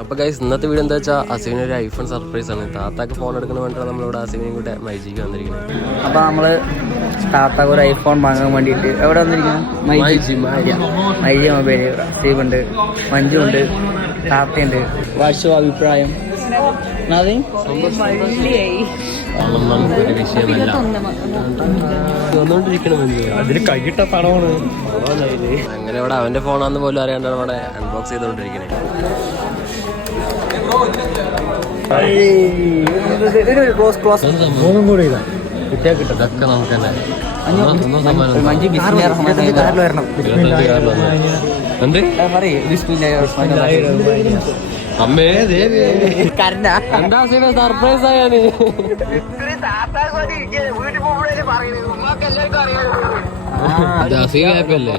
അപ്പോൾ ഗൈസ് ഇന്നത്തെ വീഡിയോ എന്താ വെച്ചാൽ അസീവിന് ഒരു ഐഫോൺ സർപ്രൈസ് ആണ്. താത്താക്ക് ഫോൺ എടുക്കുന്ന വേണ്ടിയിട്ടാണ് നമ്മളിവിടെ അസീവിനെയും കൂടെ മൈജിക്ക് വന്നിരിക്കുന്നത്. അപ്പോൾ നമ്മൾ താത്താക്ക് ഒരു ഐഫോൺ വാങ്ങാൻ വേണ്ടിയിട്ട് എവിടെ വന്നിരിക്കുന്നു? മൈജി മൊബൈൽ. സ്റ്റീവുണ്ട്, മഞ്ജുണ്ട്, താത്തയുണ്ട്. വാട്സപ്പ് അഭിപ്രായം ഒരു വിഷയമല്ല, അതിൽ കൈയിട്ട പണമാണ്. അങ്ങനെ ഇവിടെ അവന്റെ ഫോണാന്ന് പോലും അറിയാണ്ടാണ് ഇവിടെ അൺബോക്സ് ചെയ്തോണ്ടിരിക്കുന്നത്. ഇതൊക്കെ നമുക്ക് തന്നെ അമ്മേ എന്താ സർപ്രൈസ് ആയാണ്. അസീവ് ആപ്പല്ലേ?